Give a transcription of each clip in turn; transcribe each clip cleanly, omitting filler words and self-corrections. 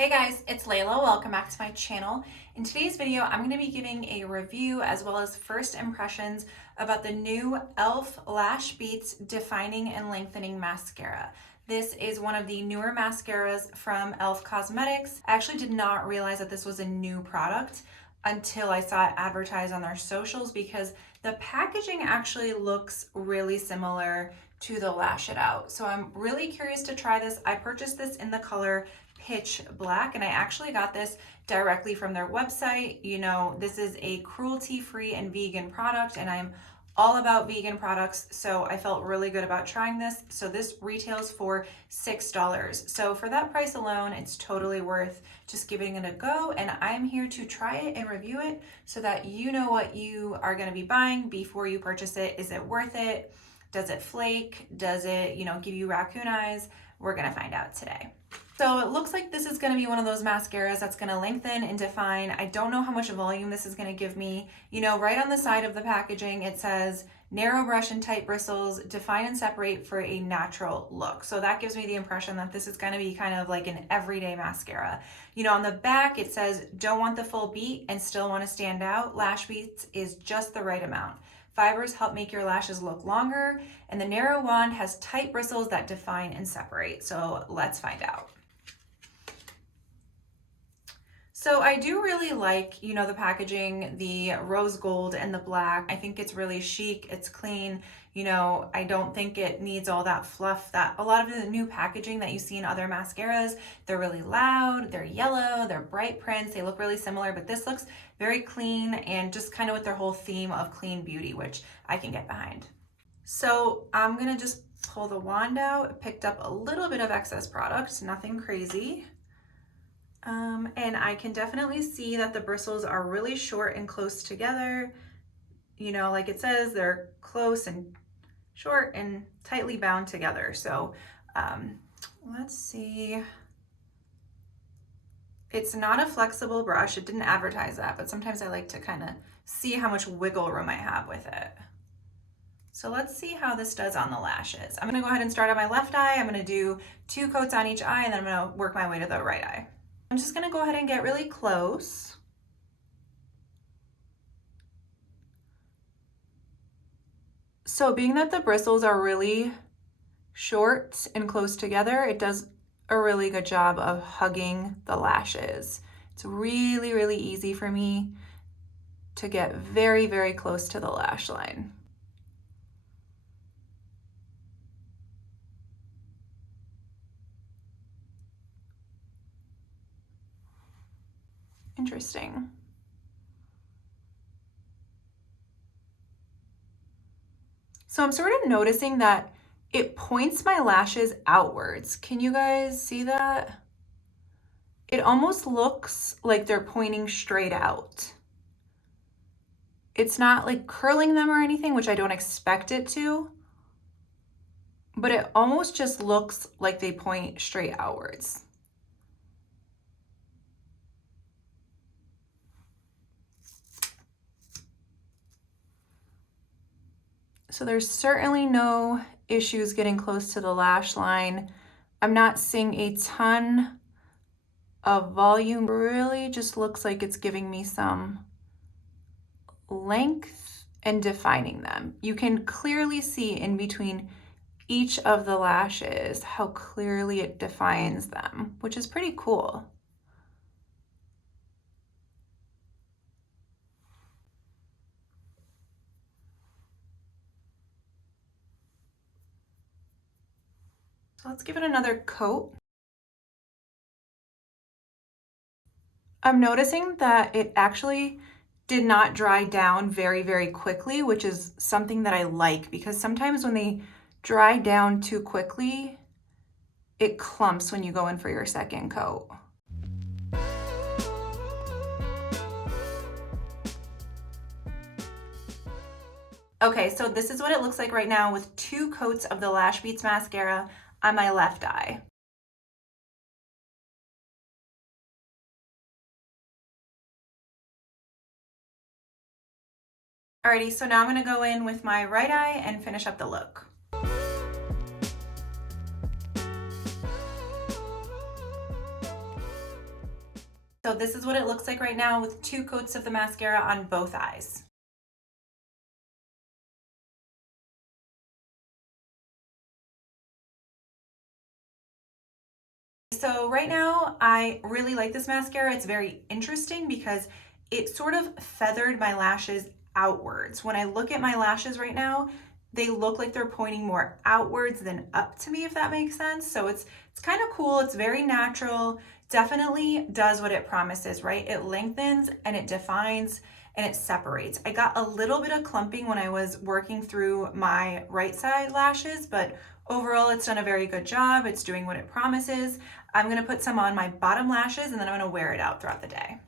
Hey guys, it's Layla. Welcome back to my channel. In today's video, I'm going to be giving a review as well as first impressions about the new E.L.F. Lash Beats Defining and Lengthening Mascara. This is one of the newer mascaras from E.L.F. Cosmetics. I actually did not realize that this was a new product until I saw it advertised on their socials because the packaging actually looks really similar to the Lash It Out. So I'm really curious to try this. I purchased this in the color Pitch Black, and I actually got this directly from their website. You know, this is a cruelty-free and vegan product, and I'm all about vegan products, so I felt really good about trying this. So this retails for $6. So for that price alone, it's totally worth just giving it a go, and I'm here to try it and review it so that you know what you are going to be buying before you purchase it. Is it worth it? Does it flake? Does it, give you raccoon eyes? We're going to find out today. So it looks like this is going to be one of those mascaras that's going to lengthen and define. I don't know how much volume this is going to give me. Right on the side of the packaging, it says narrow brush and tight bristles, define and separate for a natural look. So that gives me the impression that this is going to be kind of like an everyday mascara. On the back, it says don't want the full beat and still want to stand out. Lash Beats is just the right amount. Fibers help make your lashes look longer, and the narrow wand has tight bristles that define and separate. So let's find out. So I do really like, the packaging, the rose gold and the black. I think it's really chic, it's clean. I don't think it needs all that fluff that a lot of the new packaging that you see in other mascaras. They're really loud, they're yellow, they're bright prints, they look really similar, but this looks very clean and just kind of with their whole theme of clean beauty, which I can get behind. So I'm gonna just pull the wand out. It picked up a little bit of excess product, nothing crazy. And I can definitely see that the bristles are really short and close together. Like it says, they're close and short and tightly bound together. So let's see. It's not a flexible brush. It didn't advertise that, but sometimes I like to kind of see how much wiggle room I have with it. So let's see how this does on the lashes. I'm gonna go ahead and start on my left eye. I'm gonna do 2 coats on each eye, and then I'm gonna work my way to the right eye. I'm just gonna go ahead and get really close. So being that the bristles are really short and close together, it does a really good job of hugging the lashes. It's really, really easy for me to get very, very close to the lash line. Interesting. So I'm sort of noticing that it points my lashes outwards. Can you guys see that? It almost looks like they're pointing straight out. It's not like curling them or anything, which I don't expect it to, but it almost just looks like they point straight outwards. So there's certainly no issues getting close to the lash line. I'm not seeing a ton of volume. It really just looks like it's giving me some length and defining them. You can clearly see in between each of the lashes how clearly it defines them, which is pretty cool. So let's give it another coat. I'm noticing that it actually did not dry down very, very quickly, which is something that I like because sometimes when they dry down too quickly, it clumps when you go in for your second coat. Okay, so this is what it looks like right now with 2 coats of the Lash Beats Mascara on my left eye. Alrighty, so now I'm gonna go in with my right eye and finish up the look. So this is what it looks like right now with 2 coats of the mascara on both eyes. So right now, I really like this mascara. It's very interesting because it sort of feathered my lashes outwards. When I look at my lashes right now, they look like they're pointing more outwards than up to me, if that makes sense. So it's kind of cool. It's very natural. Definitely does what it promises, right? It lengthens and it defines and it separates. I got a little bit of clumping when I was working through my right side lashes, but overall it's done a very good job. It's doing what it promises. I'm gonna put some on my bottom lashes and then I'm gonna wear it out throughout the day.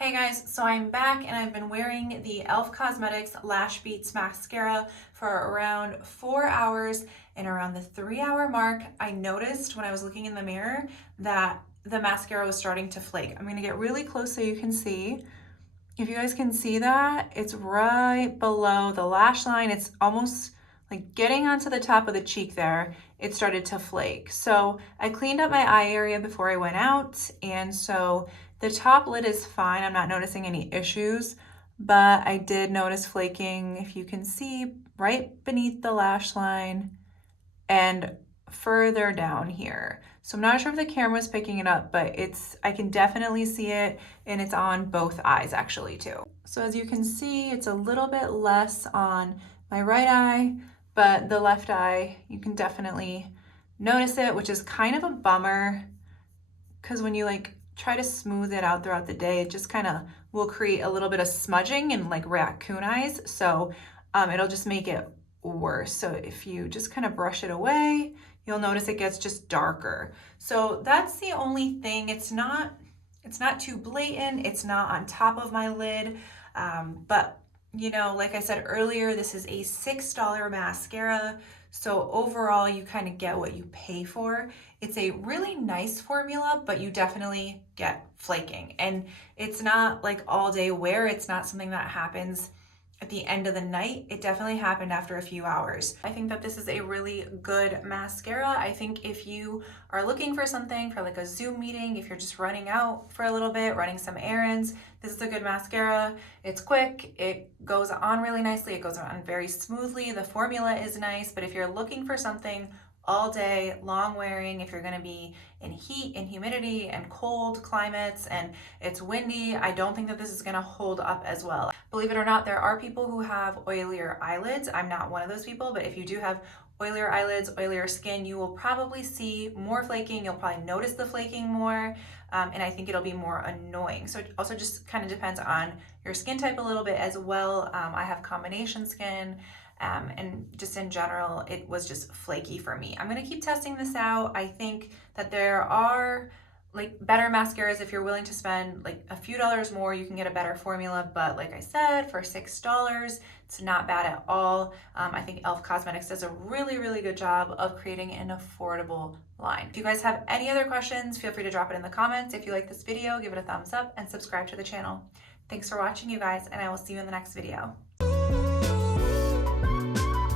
Hey guys, so I'm back and I've been wearing the E.L.F. Cosmetics Lash Beats Mascara for around 4 hours, and around the 3-hour mark, I noticed when I was looking in the mirror that the mascara was starting to flake. I'm gonna get really close so you can see. If you guys can see that, it's right below the lash line. It's almost like getting onto the top of the cheek there. It started to flake. So I cleaned up my eye area before I went out. And so the top lid is fine. I'm not noticing any issues, but I did notice flaking, if you can see, right beneath the lash line and further down here. So I'm not sure if the camera's picking it up, but I can definitely see it, and it's on both eyes actually too. So as you can see, it's a little bit less on my right eye, but the left eye, you can definitely notice it, which is kind of a bummer because when you like try to smooth it out throughout the day, it just kind of will create a little bit of smudging and like raccoon eyes. So it'll just make it worse. So if you just kind of brush it away, you'll notice it gets just darker. So that's the only thing. It's not too blatant. It's not on top of my lid. But you know, like I said earlier, this is a $6 mascara. So overall, you kind of get what you pay for. It's a really nice formula, but you definitely get flaking. And it's not like all day wear. It's not something that happens at the end of the night. It definitely happened after a few hours. I think that this is a really good mascara. I think if you are looking for something for like a Zoom meeting, if you're just running out for a little bit, running some errands, this is a good mascara. It's quick, it goes on really nicely, it goes on very smoothly, the formula is nice, but if you're looking for something all day, long wearing, if you're gonna be in heat and humidity and cold climates and it's windy, I don't think that this is gonna hold up as well. Believe it or not, there are people who have oilier eyelids. I'm not one of those people, but if you do have oilier eyelids, oilier skin, you will probably see more flaking. You'll probably notice the flaking more, and I think it'll be more annoying. So it also just kind of depends on your skin type a little bit as well. I have combination skin, and just in general, it was just flaky for me. I'm gonna keep testing this out. I think that there are like better mascaras. If you're willing to spend like a few dollars more, you can get a better formula. But like I said, for $6, it's not bad at all. I think E.L.F. Cosmetics does a really, really good job of creating an affordable line. If you guys have any other questions, feel free to drop it in the comments. If you like this video, give it a thumbs up and subscribe to the channel. Thanks for watching, you guys, and I will see you in the next video.